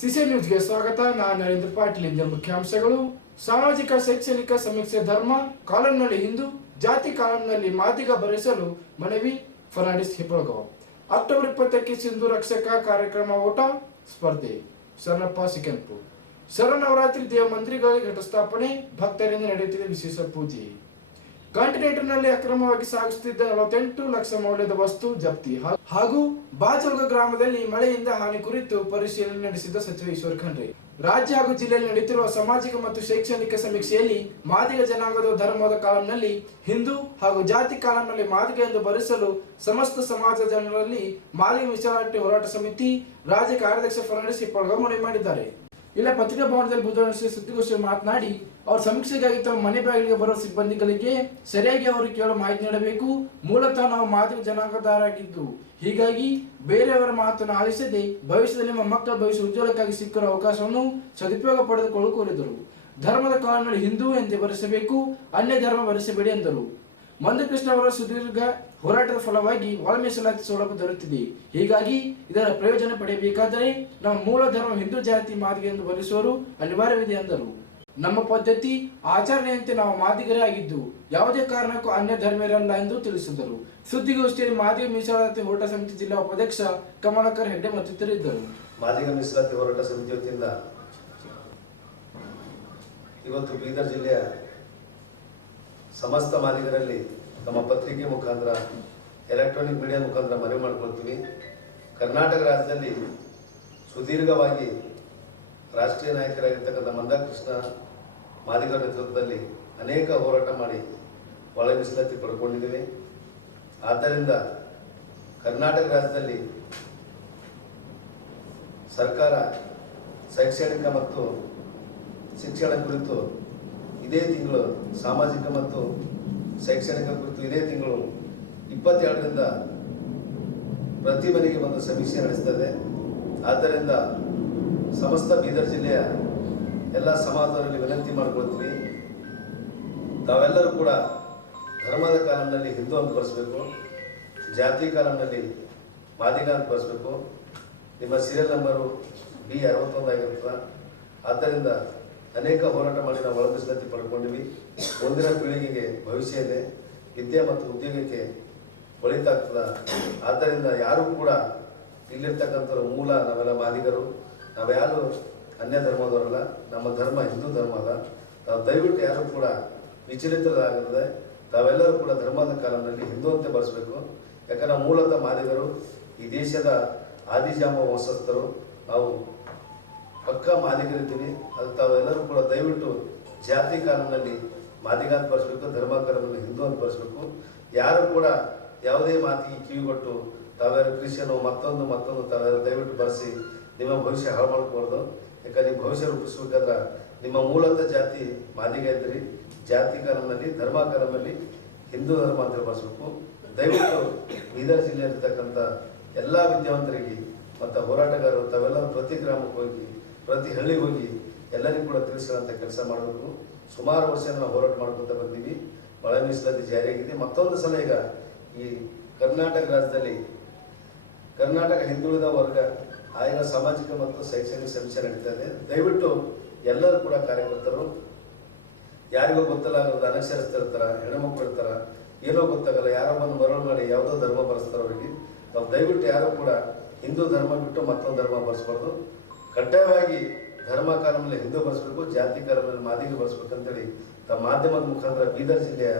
CC ನ್ಯೂಸ್ಗೆ ಸ್ವಾಗತ. ನಾನು ನರೇಂದ್ರ ಪಾಟೀಲ್. ಇಂದ ಮುಖ್ಯಾಂಶಗಳು. ಸಾಮಾಜಿಕ, ಶೈಕ್ಷಣಿಕ ಸಮೀಕ್ಷೆ ಧರ್ಮ, ಕಾಲಂನಲ್ಲಿ ಹಿಂದೂ, ಜಾತಿ ಕಾಲಂನಲ್ಲಿ ಮಾದಿಗ ಭರಿಸಲು ಮನವಿ, ಫರ್ನಾಂಡಿಸ್ ಹಿಪ್ಪಳಗಾವ್ ಅಕ್ಟೋಬರ್ ಇಪ್ಪತ್ತಕ್ಕೆ ಸಿಂಧು ರಕ್ಷಕ ಕಾರ್ಯಕ್ರಮ ಓಟ, ಸ್ಪರ್ಧೆ. ಶರಣಪ್ಪ ಸಿಕೆಂಪು ಶರನವರಾತ್ರಿ ದೇವ ಮಂದಿರಗಳಿಗೆ ಘಟಸ್ಥಾಪನೆ, ಭಕ್ತರಿಂದ ನಡೆಯುತ್ತಿದೆ ವಿಶೇಷ ಪೂಜೆ. ಕಾಂಟಿನೆಂಟರ್ನಲ್ಲಿ ಅಕ್ರಮವಾಗಿ ಸಾಗಿಸುತ್ತಿದ್ದ ನಲವತ್ತೆಂಟು ಲಕ್ಷ ಮೌಲ್ಯದ ವಸ್ತು ಜಪ್ತಿ. ಹಾಗೂ ಬಾಚೋಗ ಗ್ರಾಮದಲ್ಲಿ ಮಳೆಯಿಂದ ಹಾನಿ ಕುರಿತು ಪರಿಶೀಲನೆ ನಡೆಸಿದ ಸಚಿವ ಈಶ್ವರ್ ಖಂಡ್ರೆ. ರಾಜ್ಯ ಹಾಗೂ ಜಿಲ್ಲೆಯಲ್ಲಿ ನಡೆಯುತ್ತಿರುವ ಸಾಮಾಜಿಕ ಮತ್ತು ಶೈಕ್ಷಣಿಕ ಸಮೀಕ್ಷೆಯಲ್ಲಿ ಮಾದಿಗ ಜನಾಂಗದ ಧರ್ಮದ ಕಾಲಂನಲ್ಲಿ ಹಿಂದೂ ಹಾಗೂ ಜಾತಿ ಕಾಲಂನಲ್ಲಿ ಮಾದಿಗ ಎಂದು ಭರಿಸಲು ಸಮಸ್ತ ಸಮಾಜ ಜನರಲ್ಲಿ ಮಾದಿಗ ಮೀಸಲಾತಿ ಹೋರಾಟ ಸಮಿತಿ ರಾಜ್ಯ ಕಾರ್ಯಾಧ್ಯಕ್ಷ ಫರ್ನಾಂಡಿಸ್ ಹಿಪ್ಪಳಗ ಮನವಿ ಮಾಡಿದ್ದಾರೆ. ಇಲ್ಲ, ಪತ್ರಿಕಾ ಭವನದಲ್ಲಿ ಬುಧವಾರ ನಡೆಸಿದ ಸುದ್ದಿಗೋಷ್ಠಿ ಮಾತನಾಡಿ, ಅವರ ಸಮೀಕ್ಷೆಗಾಗಿ ತಮ್ಮ ಮನೆ ಬಾಗಿಲಿಗೆ ಬರುವ ಸಿಬ್ಬಂದಿಗಳಿಗೆ ಸರಿಯಾಗಿ ಅವರು ಕೇಳೋ ಮಾಹಿತಿ ನೀಡಬೇಕು. ಮೂಲತಃ ನಾವು ಮಾದರಿ ಜನಾಂಗದಾರಾಗಿದ್ದು. ಹೀಗಾಗಿ ಬೇರೆಯವರ ಮಾತನ್ನು ಆಲಿಸದೆ ಭವಿಷ್ಯದಲ್ಲಿ ನಮ್ಮ ಮಕ್ಕಳ ಭವಿಷ್ಯ ಉಜ್ವಲಕ್ಕಾಗಿ ಸಿಕ್ಕಿರುವ ಅವಕಾಶವನ್ನು ಸದುಪಯೋಗ ಪಡೆದುಕೊಳ್ಳಲು ಕೋರಿದರು ಧರ್ಮದ ಕಾರಣದಲ್ಲಿ ಹಿಂದೂ ಎಂದೇ ಬರೆಸಬೇಕು, ಅನ್ಯ ಧರ್ಮ ಬರೆಸಬೇಡಿ ಎಂದರು. ಮಂದಕೃಷ್ಣ ಅವರ ಸುದೀರ್ಘ ಹೋರಾಟದ ಫಲವಾಗಿ ವಾಲ್ಮೀಸಲಾತಿ ಮೀಸಲಾತಿ ಸೌಲಭ್ಯ ದೊರೆತಿದೆ. ಹೀಗಾಗಿ ಇದರ ಪ್ರಯೋಜನ ಪಡೆಯಬೇಕಾದರೆ ನಮ್ಮ ಮೂಲ ಧರ್ಮ ಹಿಂದೂ ಜಾತಿ ಮಾದಿಗೆ ಎಂದು ಭರಿಸುವರು ಅನಿವಾರ್ಯವಿದೆ ಎಂದರು. ನಮ್ಮ ಪದ್ಧತಿ ಆಚರಣೆಯಂತೆ ನಾವು ಮಾದಿಗರೇ ಆಗಿದ್ದು ಯಾವುದೇ ಕಾರಣಕ್ಕೂ ಅನ್ಯ ಧರ್ಮೀಯರಲ್ಲ ಎಂದು ತಿಳಿಸಿದರು. ಸುದ್ದಿಗೋಷ್ಠಿಯಲ್ಲಿ ಮಾದಿಗ ಮೀಸಲಾತಿ ಹೋರಾಟ ಸಮಿತಿ ಜಿಲ್ಲಾ ಉಪಾಧ್ಯಕ್ಷ ಕಮಲಕರ್ ಹೆಗ್ಡೆ ಮತ್ತಿತರಿದ್ದರು. ಮಾದಿಗ ಮೀಸಲಾತಿ ಹೋರಾಟ ಸಮಿತಿ ವತಿಯಿಂದ ಇವತ್ತು ಬೀದರ್ ಜಿಲ್ಲೆಯ ಸಮಸ್ತ ಮಾಲೀಕರಲ್ಲಿ ತಮ್ಮ ಪತ್ರಿಕೆ ಮುಖಾಂತರ ಎಲೆಕ್ಟ್ರಾನಿಕ್ ಮೀಡಿಯಾ ಮುಖಾಂತರ ಮನವಿ ಮಾಡ್ಕೊಳ್ತೀವಿ ಕರ್ನಾಟಕ ರಾಜ್ಯದಲ್ಲಿ ಸುದೀರ್ಘವಾಗಿ ರಾಷ್ಟ್ರೀಯ ನಾಯಕರಾಗಿರ್ತಕ್ಕಂಥ ಮಂದಾಕೃಷ್ಣ ಮಾದಿಗರ ನೇತೃತ್ವದಲ್ಲಿ ಅನೇಕ ಹೋರಾಟ ಮಾಡಿ ಒಳ ಮೀಸಲಾತಿ ಪಡ್ಕೊಂಡಿದ್ದೀವಿ. ಆದ್ದರಿಂದ ಕರ್ನಾಟಕ ರಾಜ್ಯದಲ್ಲಿ ಸರ್ಕಾರ ಶೈಕ್ಷಣಿಕ ಮತ್ತು ಶಿಕ್ಷಣ ಕುರಿತು ಇದೇ ತಿಂಗಳು ಸಾಮಾಜಿಕ ಮತ್ತು ಶೈಕ್ಷಣಿಕ ಕುರಿತು ಇದೇ ತಿಂಗಳು ಇಪ್ಪತ್ತೆರಡರಿಂದ ಪ್ರತಿ ಮನೆಗೆ ಒಂದು ಸಮೀಕ್ಷೆ ನಡೆಸ್ತದೆ. ಆದ್ದರಿಂದ ಸಮಸ್ತ ಬೀದರ್ ಜಿಲ್ಲೆಯ ಎಲ್ಲ ಸಮಾಜದಲ್ಲಿ ವಿನಂತಿ ಮಾಡಿಕೊಳ್ತೀವಿ ತಾವೆಲ್ಲರೂ ಕೂಡ ಧರ್ಮದ ಕಾಲಂನಲ್ಲಿ ಹಿಂದೂ ಅಂತ ಬರೆಸ್ಬೇಕು, ಜಾತಿ ಕಾಲಂನಲ್ಲಿ ಮಾದಿಗ ಅಂತ ಬರೆಸ್ಬೇಕು. ನಿಮ್ಮ ಸೀರಿಯಲ್ ನಂಬರು ಬಿ ಅರವತ್ತೊಂದು ಆಗಿರ್ತದೆ ಆದ್ದರಿಂದ ಅನೇಕ ಹೋರಾಟ ಮಾಡಿ ನಾವು ಒಳಗಿಸಿದಂತೆ ಪಡ್ಕೊಂಡಿವಿ. ಮುಂದಿನ ಪೀಳಿಗೆಗೆ ಇದೆ ವಿದ್ಯೆ ಮತ್ತು ಉದ್ಯೋಗಕ್ಕೆ ಒಳಿತಾಗ್ತದ. ಆದ್ದರಿಂದ ಯಾರೂ ಕೂಡ ಇಲ್ಲಿರ್ತಕ್ಕಂಥವ್ರ ಮೂಲ ನಾವೆಲ್ಲ ಮಾದಿಗರು. ನಾವ್ಯಾರು ಅನ್ಯ ಧರ್ಮದವರಲ್ಲ, ನಮ್ಮ ಧರ್ಮ ಹಿಂದೂ ಧರ್ಮ ಅಲ್ಲ. ನಾವು ದಯವಿಟ್ಟು ಯಾರೂ ಕೂಡ ವಿಚಲಿತರಾಗದೆ ತಾವೆಲ್ಲರೂ ಕೂಡ ಧರ್ಮದ ಕಾಲದಲ್ಲಿ ಹಿಂದೂ ಅಂತ ಬಳಸಬೇಕು ಯಾಕಂದ್ರೆ ಮೂಲತಃ ಮಾದಿಗರು ಈ ದೇಶದ ಆದಿಜಾಮ ವಂಶಸ್ಥರು. ನಾವು ಪಕ್ಕ ಮಾದಿಗರಿದ್ದೀನಿ. ಅದು ತಾವೆಲ್ಲರೂ ಕೂಡ ದಯವಿಟ್ಟು ಜಾತಿ ಕಾನೂನಲ್ಲಿ ಮಾದಿಗ ಅಂತ ಬರೆಸ್ಬೇಕು ಧರ್ಮ ಹಿಂದೂ ಅಂತ ಬರೆಸ್ಬೇಕು ಯಾರು ಕೂಡ ಯಾವುದೇ ಮಾತಿಗೆ ಕಿವಿಗೊಟ್ಟು ತಾವ್ಯಾರು ಕ್ರಿಶ್ಚಿಯನು ಮತ್ತೊಂದು ಮತ್ತೊಂದು ತಾವ್ಯಾರು ದಯವಿಟ್ಟು ಬರೆಸಿ ನಿಮ್ಮ ಭವಿಷ್ಯ ಹಾಳು ಮಾಡ್ಕೊಬಾರ್ದು ಯಾಕಂದ್ರೆ ನಿಮ್ಮ ಭವಿಷ್ಯ ರೂಪಿಸ್ಬೇಕಾದ್ರೆ ನಿಮ್ಮ ಮೂಲದ ಜಾತಿ ಮಾದಿಗ ಇದ್ರಿ. ಜಾತಿ ಕಾನೂನಲ್ಲಿ, ಧರ್ಮ ಕಾನೂನಲ್ಲಿ ಹಿಂದೂ ಧರ್ಮ ಅಂತ ಬರೆಸ್ಬೇಕು ದಯವಿಟ್ಟು ಬೀದರ್ ಜಿಲ್ಲೆಯಲ್ಲಿರ್ತಕ್ಕಂಥ ಎಲ್ಲ ವಿದ್ಯಾವಂತರಿಗೆ ಮತ್ತು ಹೋರಾಟಗಾರರು ತಾವೆಲ್ಲರೂ ಪ್ರತಿ ಗ್ರಾಮಕ್ಕೆ ಹೋಗಿ ಪ್ರತಿ ಹಳ್ಳಿಗೆ ಹೋಗಿ ಎಲ್ಲರಿಗೂ ಕೂಡ ತಿಳಿಸುವಂಥ ಕೆಲಸ ಮಾಡಬೇಕು. ಸುಮಾರು ವರ್ಷ ನಾವು ಹೋರಾಟ ಮಾಡ್ಕೊತ ಬಂದೀವಿ. ಮಳೆ ಮೀಸಲಾತಿ ಜಾರಿಯಾಗಿದೆ. ಮತ್ತೊಂದು ಸಲ ಈಗ ಈ ಕರ್ನಾಟಕ ರಾಜ್ಯದಲ್ಲಿ ಕರ್ನಾಟಕ ಹಿಂದುಳಿದ ವರ್ಗ ಆಯಾ ಸಾಮಾಜಿಕ ಮತ್ತು ಶೈಕ್ಷಣಿಕ ಸಮೀಕ್ಷೆ ನಡೀತಾ ಇದೆ. ದಯವಿಟ್ಟು ಎಲ್ಲರೂ ಕೂಡ ಕಾರ್ಯಕರ್ತರು, ಯಾರಿಗೋ ಗೊತ್ತಲ್ಲ ಅನಕ್ಷರಸ್ಥರಿರ್ತಾರ ಹೆಣ್ಮಕ್ಳು ಇರ್ತಾರ ಏನೋ ಗೊತ್ತಾಗಲ್ಲ, ಯಾರೋ ಬಂದು ಮರಳು ಮಾಡಿ ಯಾವುದೋ ಧರ್ಮ ಬರೆಸ್ತಾರ ಅವರಿಗೆ. ನಾವು ದಯವಿಟ್ಟು ಯಾರೂ ಕೂಡ ಹಿಂದೂ ಧರ್ಮ ಬಿಟ್ಟು ಮತ್ತೊಂದು ಧರ್ಮ ಬರೆಸ್ಬಾರ್ದು. ಕಡ್ಡಾಯವಾಗಿ ಧರ್ಮ ಕಾಲಮಲ್ಲಿ ಹಿಂದೂ ಬರೆಸ್ಬೇಕು, ಜಾತಿ ಕಾಲಮಲ್ಲಿ ಮಾದಿಗ ಹೇಳಿ ತಮ್ಮ ಮಾಧ್ಯಮದ ಮುಖಾಂತರ ಬೀದರ್ ಜಿಲ್ಲೆಯ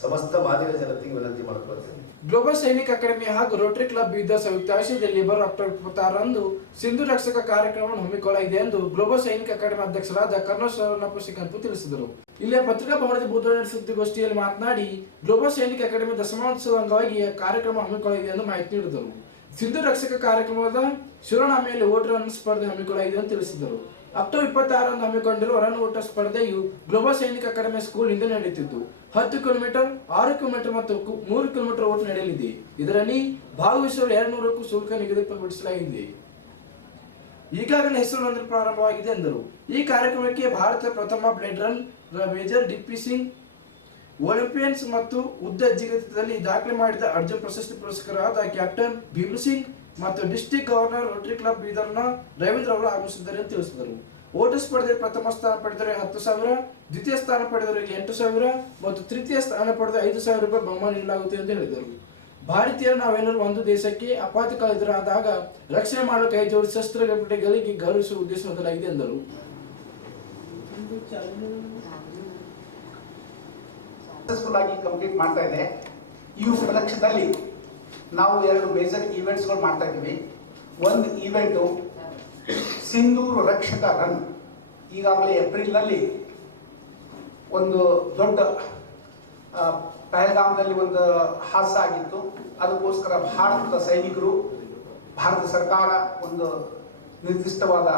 ಸಮಸ್ತ ಮಾದಿಗ ಜನತೆಗೆ ವಿನಂತಿ ಮಾಡಿಕೊಳ್ತೇನೆ ಗ್ಲೋಬಲ್ ಸೈನಿಕ ಅಕಾಡೆಮಿ ಹಾಗೂ ರೋಟರಿ ಕ್ಲಬ್ ಬೀದರ್ ಸಂಯುಕ್ತ ಆಶ್ರಯದಲ್ಲಿ ಬರೋ ಅಕ್ಟೋಬರ್ ಇಪ್ಪತ್ತಾರರಂದು ಸಿಂಧು ರಕ್ಷಕ ಕಾರ್ಯಕ್ರಮವನ್ನು ಹಮ್ಮಿಕೊಳ್ಳಲಾಗಿದೆ ಎಂದು ಗ್ಲೋಬಲ್ ಸೈನಿಕ ಅಕಾಡೆಮಿ ಅಧ್ಯಕ್ಷರಾದ ಕರ್ನಲ್ ಶರಣಪ್ಪ ಶಿಕಂಪು ತಿಳಿಸಿದರು. ಇಲ್ಲಿಯ ಪತ್ರಿಕಾ ಭವನದ ಬುಧವಾರ ಸುದ್ದಿಗೋಷ್ಠಿಯಲ್ಲಿ ಮಾತನಾಡಿ, ಗ್ಲೋಬಲ್ ಸೈನಿಕ ಅಕಾಡೆಮಿ ದಶಮಾನೋತ್ಸವ ಅಂಗವಾಗಿ ಕಾರ್ಯಕ್ರಮ ಹಮ್ಮಿಕೊಳ್ಳಲಿದೆ ಎಂದು ಮಾಹಿತಿ ನೀಡಿದರು. ಸಿಂಧು ರಕ್ಷಕ ಕಾರ್ಯಕ್ರಮದ ಶಿರೋನಾಮೆಯಲ್ಲಿ ಓಟ ರನ್ ಸ್ಪರ್ಧೆ ಹಮ್ಮಿಕೊಳ್ಳಲಾಗಿದೆ ಎಂದು ತಿಳಿಸಿದರು ಅಕ್ಟೋಬರ್ ಇಪ್ಪತ್ತಾರರಂದು ಹಮ್ಮಿಕೊಂಡಿರುವ ರನ್ ಓಟ ಸ್ಪರ್ಧೆಯು ಗ್ಲೋಬಲ್ ಸೈನಿಕ ಅಕಾಡೆಮಿ ಸ್ಕೂಲ್ ಇಂದ ನಡೆಯುತ್ತಿದ್ದು, ಹತ್ತು ಕಿಲೋಮೀಟರ್, ಆರು ಕಿಲೋಮೀಟರ್ ಮತ್ತು ಮೂರು ಕಿಲೋಮೀಟರ್ ಓಟ ನಡೆಯಲಿದೆ. ಇದರಲ್ಲಿ ಭಾಗವಹಿಸಲು ಎರಡು ನೂರಕ್ಕೂ ಶುಲ್ಕ ನಿಗದಿಪಡಿಸಲಾಗಿದೆ. ಈಗಾಗಲೇ ಹೆಸರು ನೋಂದಣಿ ಪ್ರಾರಂಭವಾಗಿದೆ ಎಂದರು. ಈ ಕಾರ್ಯಕ್ರಮಕ್ಕೆ ಭಾರತದ ಪ್ರಥಮ blade run major DP Singh Olympians ಮತ್ತು ಉದ್ದ ಜಿಗಿತದಲ್ಲಿ ದಾಖಲೆ ಮಾಡಿದ ಅರ್ಜುನ್ ಪ್ರಶಸ್ತಿ ಪುರಸ್ಕರಾದ ಕ್ಯಾಪ್ಟನ್ ಭೀಮ್ ಸಿಂಗ್ ಮತ್ತು ಡಿಸ್ಟಿಕ್ ಗವರ್ನರ್ ರೋಟರಿ ಕ್ಲಬ್ ಬೀದರ್ನ ರವೀಂದ್ರ ಅವರು ಆಗಮಿಸಿದ್ದಾರೆ ಎಂದು ತಿಳಿಸಿದರು. ಓಟ ಸ್ಪರ್ಧೆ ಪ್ರಥಮ ಸ್ಥಾನ ಪಡೆದರೆ ಹತ್ತು ಸಾವಿರ, ದ್ವಿತೀಯ ಸ್ಥಾನ ಪಡೆದವರಿಗೆ ಎಂಟು ಸಾವಿರ ಮತ್ತು ತೃತೀಯ ಸ್ಥಾನ ಪಡೆದ ಐದು ಸಾವಿರ ರೂಪಾಯಿ ಬಹುಮಾನ ನೀಡಲಾಗುತ್ತೆ ಎಂದು ಹೇಳಿದರು. ಭಾರತೀಯರು ನಾವೆಲ್ಲರೂ ಒಂದು ದೇಶಕ್ಕೆ ಅಪಾತಕಾಲ ಎದುರಾದಾಗ ರಕ್ಷಣೆ ಮಾಡಲು ಕೈ ಜೋಡಿಸಿ ಶಸ್ತ್ರಗಳಿಗೆ ಗೌರವಿಸುವ ಉದ್ದೇಶ ಹೊಂದಲಾಗಿದೆ ಎಂದರು. ಸಕ್ಸಸ್ಫುಲ್ ಆಗಿ ಕಂಪ್ಲೀಟ್ ಮಾಡ್ತಾ ಇದೆ. ಈ ಉಪಲಕ್ಷ್ಯದಲ್ಲಿ ನಾವು ಎರಡು ಮೇಜರ್ ಈವೆಂಟ್ಸ್ಗಳು ಮಾಡ್ತಾ ಇದ್ದೀವಿ. ಒಂದು ಈವೆಂಟು ಸಿಂಧೂರು ರಕ್ಷಕ ರನ್ ಈಗಾಗಲೇ ಏಪ್ರಿಲ್ನಲ್ಲಿ ಒಂದು ದೊಡ್ಡ ಪಹಲ್ಗಾಮ್ನಲ್ಲಿ ಒಂದು ಹಾಸ ಆಗಿತ್ತು. ಅದಕ್ಕೋಸ್ಕರ ಭಾರತದ ಸೈನಿಕರು, ಭಾರತ ಸರ್ಕಾರ ಒಂದು ನಿರ್ದಿಷ್ಟವಾದ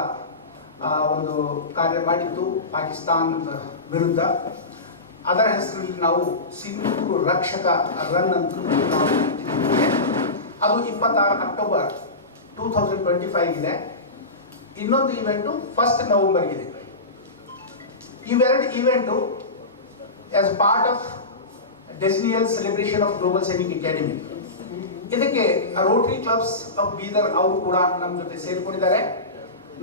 ಒಂದು ಕಾರ್ಯ ಮಾಡಿತ್ತು ಪಾಕಿಸ್ತಾನದ ವಿರುದ್ಧ. ಅದರ ಹೆಸರಲ್ಲಿ ನಾವು ಸಿಂಧೂರು ರಕ್ಷಕ ರನ್ ಅಂತ ನಾವು ಅದು ಇಪ್ಪತ್ತಾರು October two thousand twenty five ಇದೆ. ಇನ್ನೊಂದು ಇವೆಂಟು ಫಸ್ಟ್ ನವೆಂಬರ್ಗಿದೆ ಇವೆರಡು event as part of decennial celebration of global Sainik academy ಇದಕ್ಕೆ ರೋಟರಿ ಕ್ಲಬ್ಸ್ ಆಫ್ ಬೀದರ್ ಅವರು ಕೂಡ ನಮ್ಮ ಜೊತೆ ಸೇರಿಕೊಂಡಿದ್ದಾರೆ.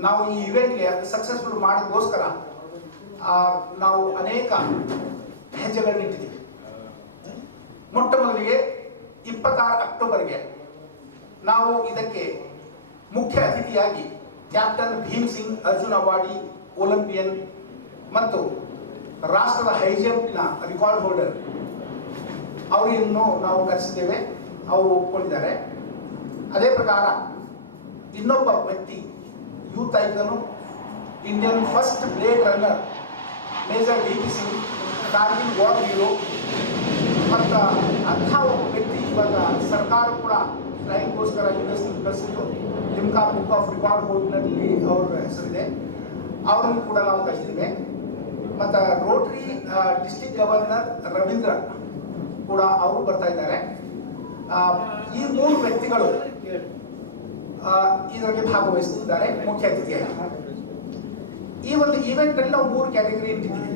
ನಾವು ಈ ಇವೆಂಟ್ಗೆ ಸಕ್ಸಸ್ಫುಲ್ ಮಾಡೋದಕ್ಕೋಸ್ಕರ ನಾವು ಅನೇಕ ಹೆಜ್ಜೆಗಳನ್ನ ಇಟ್ಟಿದ್ದೀವಿ ಮೊಟ್ಟ ಮೊದಲಿಗೆ ಇಪ್ಪತ್ತಾರು ಅಕ್ಟೋಬರ್ಗೆ ನಾವು ಇದಕ್ಕೆ ಮುಖ್ಯ ಅತಿಥಿಯಾಗಿ captain Bhim Singh, Arjun awardee Olympian ಮತ್ತು ರಾಷ್ಟ್ರದ ಹೈಜಂಪ್ನ ರೆಕಾರ್ಡ್ ಹೋಲ್ಡರ್ ಅವರನ್ನು ನಾವು ಕರೆಸಿದ್ದೇವೆ, ಅವರು ಒಪ್ಕೊಂಡಿದ್ದಾರೆ. ಅದೇ ಪ್ರಕಾರ ಇನ್ನೊಬ್ಬ ವ್ಯಕ್ತಿ youth icon Indian first blade runner major D P Singh Kargil war hero ಮತ್ತು ಅಂಥ ಒಬ್ಬ ವ್ಯಕ್ತಿ ಇವಾಗ ಸರ್ಕಾರ ಕೂಡ ಫ್ಲೈಗೋಸ್ಕರ ಯು ಕಳಿಸಿದ್ದು. ಲಿಮ್ಕಾ ಬುಕ್ ಆಫ್ ರೆಕಾರ್ಡ್ ಬೋರ್ಡ್ನಲ್ಲಿ ಅವ್ರ ಹೆಸರಿದೆ. ಅವರನ್ನು ಕೂಡ ನಾವು ಕಳಿಸಿದ್ದೇವೆ ಮತ್ತು ರೋಟ್ರಿ ಡಿಸ್ಟಿಕ್ ಗವರ್ನರ್ ರವೀಂದ್ರ ಕೂಡ ಅವರು ಬರ್ತಾ ಇದ್ದಾರೆ. ಈ ಮೂರು ವ್ಯಕ್ತಿಗಳು ಇದರಲ್ಲಿ ಭಾಗವಹಿಸುತ್ತಿದ್ದಾರೆ ಮುಖ್ಯ ಅತಿಥಿಯಾಗಿ. ಈ ಒಂದು ಈವೆಂಟ್ ಅಲ್ಲಿ ನಾವು ಮೂರು ಕ್ಯಾಟಗರಿ ಇಟ್ಟಿದ್ದೀವಿ.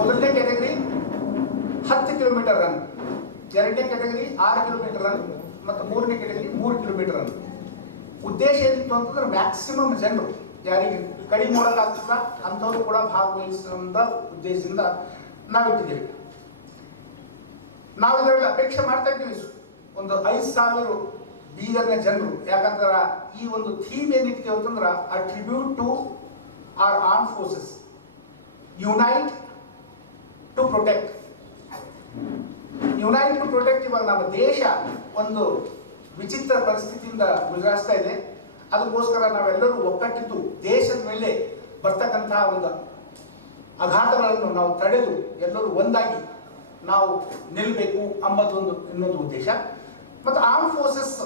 ಮೊದಲನೇ ಕ್ಯಾಟಗರಿ ಹತ್ತು ಕಿಲೋಮೀಟರ್ ರನ್ ಎರಡನೇ ಕ್ಯಾಟಗರಿ ಆರು ಕಿಲೋಮೀಟರ್ ರನ್ ಮತ್ತು ಮೂರನೇ ಕ್ಯಾಟಗರಿ ಮೂರು ಕಿಲೋಮೀಟರ್ ರನ್ ಉದ್ದೇಶ ಏನಿತ್ತು ಅಂತಂದ್ರೆ ಮ್ಯಾಕ್ಸಿಮಮ್ ಜನರು ಯಾರಿಗೆ ಕಡಿಮೆ ಮಾಡೋಕ್ಕಾಗ್ತದ ಅಂಥವ್ರು ಕೂಡ ಭಾಗವಹಿಸುವಂತ ಉದ್ದೇಶದಿಂದ ನಾವಿಟ್ಟಿದ್ದೇವೆ ನಾವು ಇದರಲ್ಲಿ ಅಪೇಕ್ಷೆ ಮಾಡ್ತಾ ಇದ್ದೀವಿ. ಒಂದು ಐದು ಸಾವಿರ ಬೀದರ್ನ ಜನರು. ಯಾಕಂದ್ರೆ ಈ ಒಂದು ಥೀಮ್ ಏನಿತ್ತು ಅಂತಂದ್ರೆ tribute to our armed forces unite to protect unite to protect ಇವಾಗ ನಮ್ಮ ದೇಶ ಒಂದು ವಿಚಿತ್ರ ಪರಿಸ್ಥಿತಿಯಿಂದ ಗುಜರಾಯಿಸ್ತಾ ಇದೆ. ಅದಕ್ಕೋಸ್ಕರ ನಾವೆಲ್ಲರೂ ಒಕ್ಕಟ್ಟಿದ್ದು ದೇಶದ ಮೇಲೆ ಬರ್ತಕ್ಕಂತಹ ಒಂದು ಆಘಾತಗಳನ್ನು ನಾವು ತಡೆದು ಎಲ್ಲರೂ ಒಂದಾಗಿ ನಾವು ನಿಲ್ಲಬೇಕು ಅಂಬದೊಂದು ಇನ್ನೊಂದು ಉದ್ದೇಶ. ಮತ್ತು ಆರ್ಮ್ ಫೋರ್ಸಸ್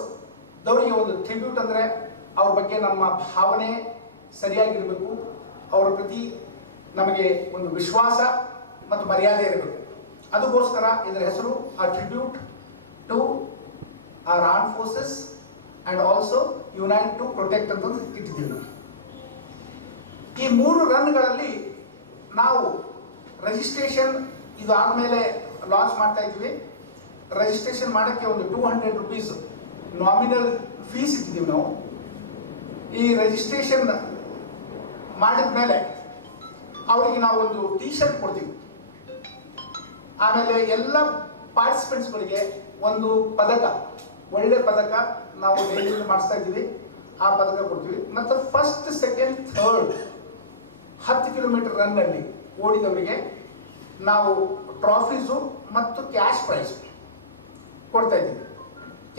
ದವರಿಗೆ ಒಂದು ಟ್ರಿಬ್ಯೂಟ್ ಅಂದರೆ ಅವ್ರ ಬಗ್ಗೆ ನಮ್ಮ ಭಾವನೆ ಸರಿಯಾಗಿರಬೇಕು. ಅವರ ಪ್ರತಿ ನಮಗೆ ಒಂದು ವಿಶ್ವಾಸ ಮತ್ತು ಮರ್ಯಾದೆ ಇರಬೇಕು. ಅದಕ್ಕೋಸ್ಕರ ಇದರ ಹೆಸರು ಆ tribute to our armed forces and also unite to protect ಅಂತ ಇಟ್ಟಿದ್ದೀವಿ ನಾವು. ಈ ಮೂರು ರನ್ಗಳಲ್ಲಿ ನಾವು ರಿಜಿಸ್ಟ್ರೇಷನ್ ಇದು ಆದಮೇಲೆ ಲಾಂಚ್ ಮಾಡ್ತಾ ಇದ್ವಿ ರಿಜಿಸ್ಟ್ರೇಷನ್ ಮಾಡೋಕ್ಕೆ ಒಂದು two hundred rupees nominal fees ಇಟ್ಟಿದ್ದೀವಿ ನಾವು. ಈ ರಿಜಿಸ್ಟ್ರೇಷನ್ ಮಾಡಿದ ಮೇಲೆ ಅವರಿಗೆ ನಾವು ಒಂದು ಟಿ ಶರ್ಟ್ ಕೊಡ್ತೀವಿ. ಆಮೇಲೆ ಎಲ್ಲ ಪಾರ್ಟಿಸಿಪೆಂಟ್ಸ್ಗಳಿಗೆ ಒಂದು ಪದಕ, ಒಳ್ಳೆ ಪದಕ ನಾವು ಡೈಲಿ ಮಾಡಿಸ್ತಾ ಇದ್ದೀವಿ. ಆ ಪದಕ ಕೊಡ್ತೀವಿ. ಮತ್ತು ಫಸ್ಟ್ ಸೆಕೆಂಡ್ ಥರ್ಡ್ ಹತ್ತು ಕಿಲೋಮೀಟರ್ ರನ್ನಲ್ಲಿ ಓಡಿದವರಿಗೆ ನಾವು ಟ್ರಾಫೀಸು ಮತ್ತು ಕ್ಯಾಶ್ ಪ್ರೈಸ್ ಕೊಡ್ತಾ ಇದ್ದೀವಿ.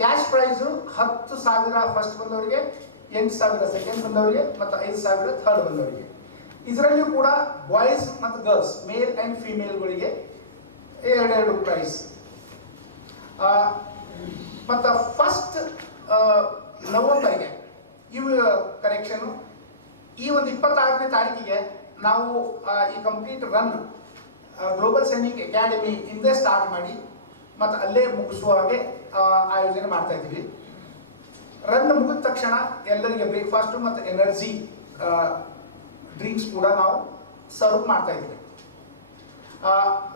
ಕ್ಯಾಶ್ ಪ್ರೈಸು ಹತ್ತು ಸಾವಿರ ಫಸ್ಟ್ ಬಂದವರಿಗೆ, ಎಂಟು ಸಾವಿರ ಸೆಕೆಂಡ್ ಬಂದವರಿಗೆ ಮತ್ತು ಐದು ಸಾವಿರ ಥರ್ಡ್ ಬಂದವರಿಗೆ. ಇದರಲ್ಲಿಯೂ ಕೂಡ ಬಾಯ್ಸ್ ಮತ್ತು ಗರ್ಲ್ಸ್ ಮೇಲ್ ಆ್ಯಂಡ್ ಫಿಮೇಲ್ಗಳಿಗೆ ಎರಡೆರಡು ಪ್ರೈಸ್ ಮತ್ತು ಫಸ್ಟ್ ನವಂಬರ್ಗೆ ಇವು ಕರೆಕ್ಷನು ಈ ಒಂದು ಇಪ್ಪತ್ತಾರನೇ ತಾರೀಕಿಗೆ ನಾವು ಈ ಕಂಪ್ಲೀಟ್ ರನ್ ಗ್ಲೋಬಲ್ ಸೆಮಿಂಗ್ ಅಕಾಡೆಮಿ ಇಂದೇ ಸ್ಟಾರ್ಟ್ ಮಾಡಿ ಮತ್ತು ಅಲ್ಲೇ ಮುಗಿಸುವ ಹಾಗೆ ಆಯೋಜನೆ ಮಾಡ್ತಾ ಇದ್ದೀವಿ. ರನ್ ಮುಗಿದ ತಕ್ಷಣ ಎಲ್ಲರಿಗೆ ಬ್ರೇಕ್ಫಾಸ್ಟು ಮತ್ತು ಎನರ್ಜಿ ಡ್ರಿಂಕ್ಸ್ ಕೂಡ ನಾವು ಸರ್ವ್ ಮಾಡ್ತಾ ಇದ್ದೀವಿ.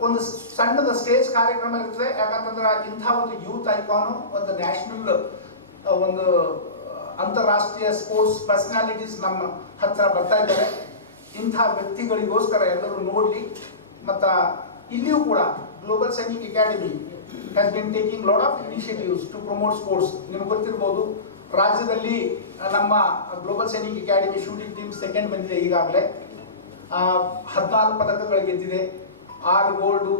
ಒಂದು ಸಣ್ಣದ ಸ್ಟೇಜ್ ಕಾರ್ಯಕ್ರಮ ಇರ್ತದೆ. ಯಾಕಂತಂದ್ರೆ ಇಂಥ ಒಂದು ಯೂತ್ ಐಕಾನು ಒಂದು ನ್ಯಾಷನಲ್ ಒಂದು ಅಂತಾರಾಷ್ಟ್ರೀಯ ಸ್ಪೋರ್ಟ್ಸ್ ಪರ್ಸನಾಲಿಟೀಸ್ ನಮ್ಮ ಹತ್ರ ಬರ್ತಾ ಇದ್ದಾರೆ. ಇಂಥ ವ್ಯಕ್ತಿಗಳಿಗೋಸ್ಕರ ಎಲ್ಲರೂ ನೋಡಲಿ. ಮತ್ತು ಇಲ್ಲಿಯೂ ಕೂಡ global Sainik academy has been taking lot of initiatives to promote sports ನಿಮ್ಗೆ ಗೊತ್ತಿರ್ಬೋದು, ರಾಜ್ಯದಲ್ಲಿ ನಮ್ಮ global Sainik academy shooting team second ಬಂದಿದೆ ಈಗಾಗಲೇ. ಹದಿನಾಲ್ಕು ಪದಕಗಳು ಗೆದ್ದಿದೆ. ಆರು ಗೋಲ್ಡು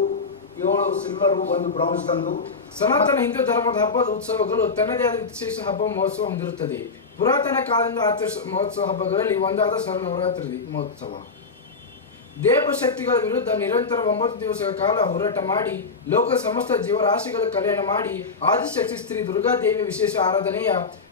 ಏಳು ಸಿಲ್ವರು ಒಂದು ಬ್ರೌನ್ಸ್ ತಂದು ಸನಾತನ ಹಿಂದೂ ಧರ್ಮದ ಹಬ್ಬದ ಉತ್ಸವಗಳು ತನ್ನದೇ ಆದ ವಿಶೇಷ ಹಬ್ಬ ಮಹೋತ್ಸವ ಹೊಂದಿರುತ್ತದೆ. ಪುರಾತನ ಕಾಲದಿಂದ ಆಚರಿಸುವ ಮಹೋತ್ಸವ ಹಬ್ಬಗಳಲ್ಲಿ ಒಂದಾದ ಶರನ್ನವರಾತ್ರಿ ಮಹೋತ್ಸವ. ದೇವಶಕ್ತಿಗಳ ವಿರುದ್ಧ ನಿರಂತರ ಒಂಬತ್ತು ದಿವಸಗಳ ಕಾಲ ಹೋರಾಟ ಮಾಡಿ, ಲೋಕ ಸಮಸ್ತ ಜೀವರಾಶಿಗಳ ಕಲ್ಯಾಣ ಮಾಡಿ, ಆದಿಶಕ್ತಿ ಸ್ತ್ರೀ ದುರ್ಗಾದೇವಿ ವಿಶೇಷ ಆರಾಧನೆಯ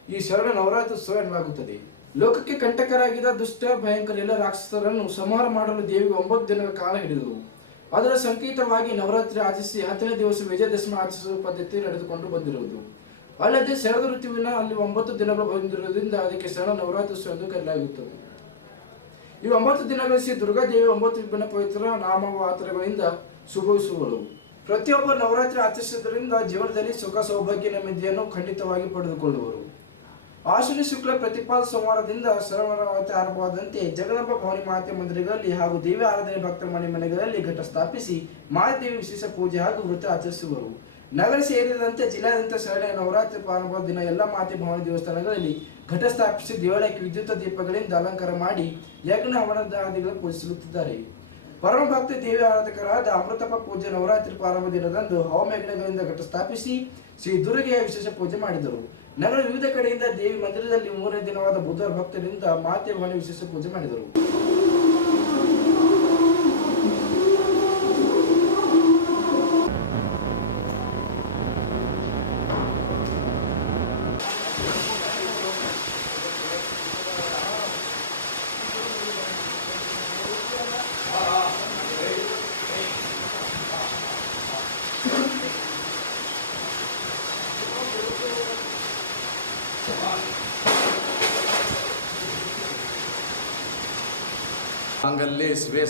ಈ ಶರಣ ನವರಾತ್ರಿ ಉತ್ಸವ ಎನ್ನಲಾಗುತ್ತದೆ. ಲೋಕಕ್ಕೆ ಕಂಟಕರಾಗಿದ್ದ ದುಷ್ಟ, ಭಯಂಕರ ಎಲ್ಲ ರಾಕ್ಷಸರನ್ನು ಸಂಹಾರ ಮಾಡಲು ದೇವಿಗೆ ಒಂಬತ್ತು ದಿನಗಳ ಕಾಲ ಹಿಡಿದವು ಅದರ ಸಂಕೇತವಾಗಿ ನವರಾತ್ರಿ ಆಚರಿಸಿ ಹತ್ತನೇ ದಿವಸ ವಿಜಯದಶಮಿ ಆಚರಿಸುವ ಪದ್ಧತಿ ನಡೆದುಕೊಂಡು ಬಂದಿರುವುದು. ಅಲ್ಲದೆ ಶರದ ಋತುವಿನ ಅಲ್ಲಿ ಒಂಬತ್ತು ದಿನಗಳು ಬಂದಿರುವುದರಿಂದ ಅದಕ್ಕೆ ಶರಣ ನವರಾತ್ರಿ ಎಂದು ಕರೆಯಲಾಗುತ್ತದೆ. ಈ ಒಂಬತ್ತು ದಿನಗಳ ಶ್ರೀ ದುರ್ಗಾದೇವಿ ಒಂಬತ್ತು ವಿಭಿನ್ನ ಪವಿತ್ರ ನಾಮವಾತ್ರಗಳಿಂದ ಶುಭವಿಸುವಳು ಪ್ರತಿಯೊಬ್ಬ ನವರಾತ್ರಿ ಆಚರಿಸುವುದರಿಂದ ಜೀವನದಲ್ಲಿ ಸುಖ ಸೌಭಾಗ್ಯ ನೆಮ್ಮದಿಯನ್ನು ಖಂಡಿತವಾಗಿ ಪಡೆದುಕೊಳ್ಳುವರು. ಆಶ್ವಿನಿ ಶುಕ್ಲ ಪ್ರತಿಪಾದ ಸೋಮವಾರದಿಂದ ಶರವರಾವತಿ ಆರಂಭವಾದಂತೆ ಜಗದಂಬ ಭವಾನಿ ಮಾತೆ ಮಂದಿರಗಳಲ್ಲಿ ಹಾಗೂ ದೇವಿ ಆರಾಧನೆ ಭಕ್ತರ ಮನೆ ಮನೆಗಳಲ್ಲಿ ಘಟ ಸ್ಥಾಪಿಸಿ ಮಾದೇವಿ ವಿಶೇಷ ಪೂಜೆ ಹಾಗೂ ವೃತ್ತ ಆಚರಿಸುವರು. ನಗರ ಸೇರಿದಂತೆ ಜಿಲ್ಲಾದ್ಯಂತ ಸರಣಿಯ ನವರಾತ್ರಿ ಪ್ರಾರಂಭದ ದಿನ ಎಲ್ಲ ಮಾತೆ ಭವಾನಿ ದೇವಸ್ಥಾನಗಳಲ್ಲಿ ಘಟ ಸ್ಥಾಪಿಸಿ ದೇವಾಲಯಕ್ಕೆ ವಿದ್ಯುತ್ ದೀಪಗಳಿಂದ ಅಲಂಕಾರ ಮಾಡಿ ಯಜ್ಞ ಹವನದಾದಿಗಳು ಪೂಜಿಸುತ್ತಿದ್ದಾರೆ. ಪರಮ ಭಕ್ತ ದೇವಿ ಆರಾಧಕರಾದ ಅಮೃತಪ್ಪ ಪೂಜೆ ನವರಾತ್ರಿ ಪ್ರಾರಂಭ ದಿನದಂದು ಹವಮಯಜ್ಞಗಳಿಂದ ಘಟ ಸ್ಥಾಪಿಸಿ ಶ್ರೀ ದುರ್ಗೆಯ ವಿಶೇಷ ಪೂಜೆ ಮಾಡಿದರು. ನಗರ ವಿವಿಧ ಕಡೆಯಿಂದ ದೇವಿ ಮಂದಿರದಲ್ಲಿ ಮೂರನೇ ದಿನವಾದ ಬುಧವಾರ ಭಕ್ತರಿಂದ ಮಾತೆ ಭವಾನಿ ವಿಶೇಷ ಪೂಜೆ ಮಾಡಿದರು.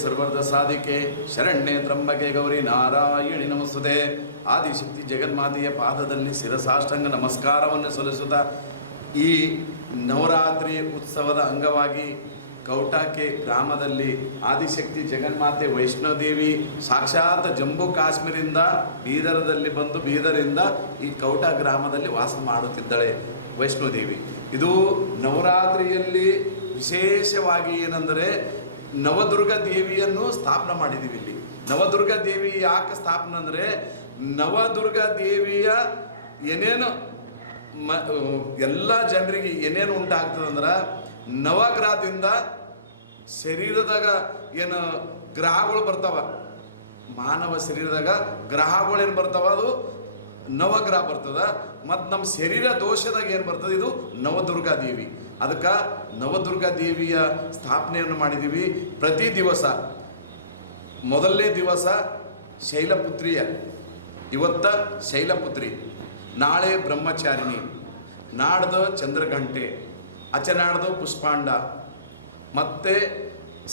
ಸರ್ವರ್ಧ ಸಾಧಿಕೆ, ಶರಣ್ಯೆ ತ್ರಂಬಕೆ ಗೌರಿ ನಾರಾಯಣಿ ನಮಸ್ತುತೆ. ಆದಿಶಕ್ತಿ ಜಗನ್ಮಾತೆಯ ಪಾದದಲ್ಲಿ ಶಿರಸಾಷ್ಟಾಂಗ ನಮಸ್ಕಾರವನ್ನು ಸಲ್ಲಿಸುತ್ತಾ ಈ ನವರಾತ್ರಿ ಉತ್ಸವದ ಅಂಗವಾಗಿ ಕೌಟಾಕೆ ಗ್ರಾಮದಲ್ಲಿ ಆದಿಶಕ್ತಿ ಜಗನ್ಮಾತೆ ವೈಷ್ಣೋದೇವಿ ಸಾಕ್ಷಾತ್ ಜಮ್ಮು ಕಾಶ್ಮೀರಿಂದ ಬೀದರದಲ್ಲಿ ಬಂದು ಬೀದರಿಂದ ಈ ಕೌಟಾ ಗ್ರಾಮದಲ್ಲಿ ವಾಸ ಮಾಡುತ್ತಿದ್ದಾಳೆ ವೈಷ್ಣೋದೇವಿ. ಇದು ನವರಾತ್ರಿಯಲ್ಲಿ ವಿಶೇಷವಾಗಿ ಏನೆಂದರೆ ನವದುರ್ಗ ದೇವಿಯನ್ನು ಸ್ಥಾಪನೆ ಮಾಡಿದ್ದೀವಿ ಇಲ್ಲಿ. ನವದುರ್ಗ ದೇವಿ ಯಾಕೆ ಸ್ಥಾಪನೆ ಅಂದರೆ ನವದುರ್ಗ ದೇವಿಯ ಏನೇನು ಮ ಎಲ್ಲ ಜನರಿಗೆ ಏನೇನು ಉಂಟಾಗ್ತದಂದ್ರೆ ನವಗ್ರಹದಿಂದ ಶರೀರದಾಗ ಏನು ಗ್ರಹಗಳು ಬರ್ತಾವ. ಮಾನವ ಶರೀರದಾಗ ಗ್ರಹಗಳು ಏನು ಬರ್ತಾವ? ಅದು ನವಗ್ರಹ ಬರ್ತದ. ಮತ್ತು ನಮ್ಮ ಶರೀರ ದೋಷದಾಗ ಏನು ಬರ್ತದೆ? ಇದು ನವದುರ್ಗಾ ದೇವಿ. ಅದಕ್ಕೆ ನವದುರ್ಗಾ ದೇವಿಯ ಸ್ಥಾಪನೆಯನ್ನು ಮಾಡಿದ್ದೀವಿ ಪ್ರತಿ ದಿವಸ, ಮೊದಲನೇ ದಿವಸ ಶೈಲಪುತ್ರಿಯ, ಇವತ್ತ ಶೈಲಪುತ್ರಿ, ನಾಳೆ ಬ್ರಹ್ಮಚಾರಿಣಿ, ನಾಡ್ದು ಚಂದ್ರಗಂಟೆ ಅಚನಾಡ್ದ ಪುಷ್ಪಾಂಡ, ಮತ್ತು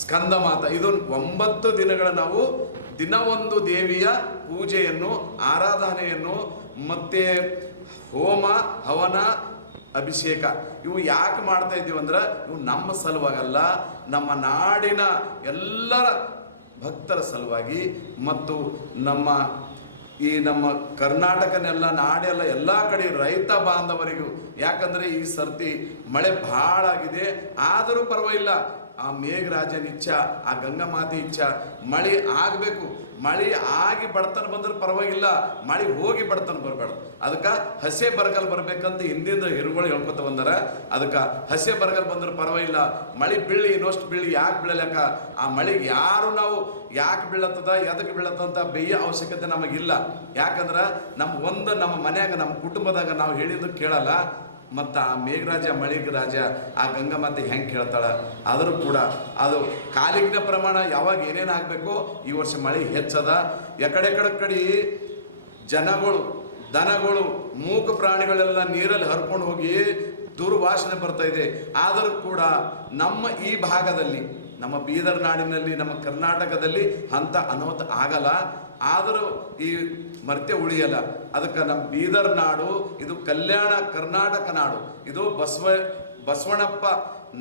ಸ್ಕಂದ ಮಾತ. ಇದು ಒಂಬತ್ತು ದಿನಗಳ ನಾವು ದಿನ ಒಂದು ದೇವಿಯ ಪೂಜೆಯನ್ನು, ಆರಾಧನೆಯನ್ನು, ಮತ್ತೆ ಹೋಮ, ಹವನ ಅಭಿಷೇಕ. ಇವು ಯಾಕೆ ಮಾಡ್ತಾ ಇದ್ದೀವಿ ಅಂದ್ರೆ, ಇವು ನಮ್ಮ ಸಲುವಾಗಲ್ಲ, ನಮ್ಮ ನಾಡಿನ ಎಲ್ಲರ ಭಕ್ತರ ಸಲುವಾಗಿ ಮತ್ತು ನಮ್ಮ ಈ ನಮ್ಮ ಕರ್ನಾಟಕನೆಲ್ಲ, ನಾಡೆಲ್ಲ ಎಲ್ಲ ಕಡೆ ರೈತ ಬಾಂಧವರಿಗೂ. ಯಾಕಂದ್ರೆ ಈ ಸರ್ತಿ ಮಳೆ ಭಾಳ ಆಗಿದೆ, ಆದರೂ ಪರವಾಗಿಲ್ಲ. ಆ ಮೇಘರಾಜನ ಇಚ್ಛ, ಆ ಗಂಗಾ ಮಾತೆ ಇಚ್ಛ, ಮಳೆ ಆಗಬೇಕು. ಮಳೆ ಆಗಿ ಬಡತನ ಬಂದ್ರೆ ಪರವಾಗಿಲ್ಲ, ಮಳೆ ಹೋಗಿ ಬಡತನ ಬರಬೇಡ. ಅದಕ್ಕೆ ಹಸೆ ಬರಗಾಲ ಬರಬೇಕಂತ ಹಿಂದಿಂದ ಹಿರುಗಳು ಹೇಳ್ಕೊತ ಬಂದಾರ. ಅದಕ್ಕೆ ಹಸೆ ಬರಗಾಲ ಬಂದ್ರೆ ಪರವಾಗಿಲ್ಲ, ಮಳೆ ಬೀಳಿ, ಇನ್ನಷ್ಟು ಬೀಳಿ ಯಾಕೆ ಬೀಳಲಕ್ಕ ಆ ಮಳೆಗೆ ಯಾರು ನಾವು ಯಾಕೆ ಬೀಳತ್ತದ ಎದಕ್ಕೆ ಬೀಳತ್ತಂತ ಬೇಯ ಅವಶ್ಯಕತೆ ನಮಗಿಲ್ಲ. ಯಾಕಂದ್ರೆ ನಮ್ಮ ಒಂದು ನಮ್ಮ ಮನ್ಯಾಗ, ನಮ್ಮ ಕುಟುಂಬದಾಗ ನಾವು ಹೇಳಿದ್ದು ಕೇಳಲ್ಲ. ಮತ್ತು ಆ ಮೇಘರಾಜ, ಮಳಿಗೆ ರಾಜ, ಆ ಮಾತೆ ಹೆಂಗೆ ಕೇಳ್ತಾಳೆ? ಆದರೂ ಕೂಡ ಅದು ಕಾಲಿಗ್ನ ಪ್ರಮಾಣ ಯಾವಾಗ ಏನೇನು ಆಗಬೇಕು ಈ ವರ್ಷ ಮಳೆ ಹೆಚ್ಚದ. ಎಕಡೆ ಕಡೆ ಕಡೆ ಜನಗಳು, ದನಗಳು, ಮೂಕ ಪ್ರಾಣಿಗಳೆಲ್ಲ ನೀರಲ್ಲಿ ಹರ್ಕೊಂಡು ಹೋಗಿ ದುರ್ವಾಸನೆ ಬರ್ತಾ ಇದೆ. ಆದರೂ ಕೂಡ ನಮ್ಮ ಈ ಭಾಗದಲ್ಲಿ, ನಮ್ಮ ಬೀದರ್ ನಾಡಿನಲ್ಲಿ, ನಮ್ಮ ಕರ್ನಾಟಕದಲ್ಲಿ ಅಂಥ ಅನಾಹುತ ಆಗಲ್ಲ. ಆದರೂ ಈ ಮರ್ತ್ಯ ಉಳಿಯಲ್ಲ. ಅದಕ್ಕೆ ನಮ್ಮ ಬೀದರ್ ನಾಡು, ಇದು ಕಲ್ಯಾಣ ಕರ್ನಾಟಕ ನಾಡು. ಇದು ಬಸವ, ಬಸವಣ್ಣಪ್ಪ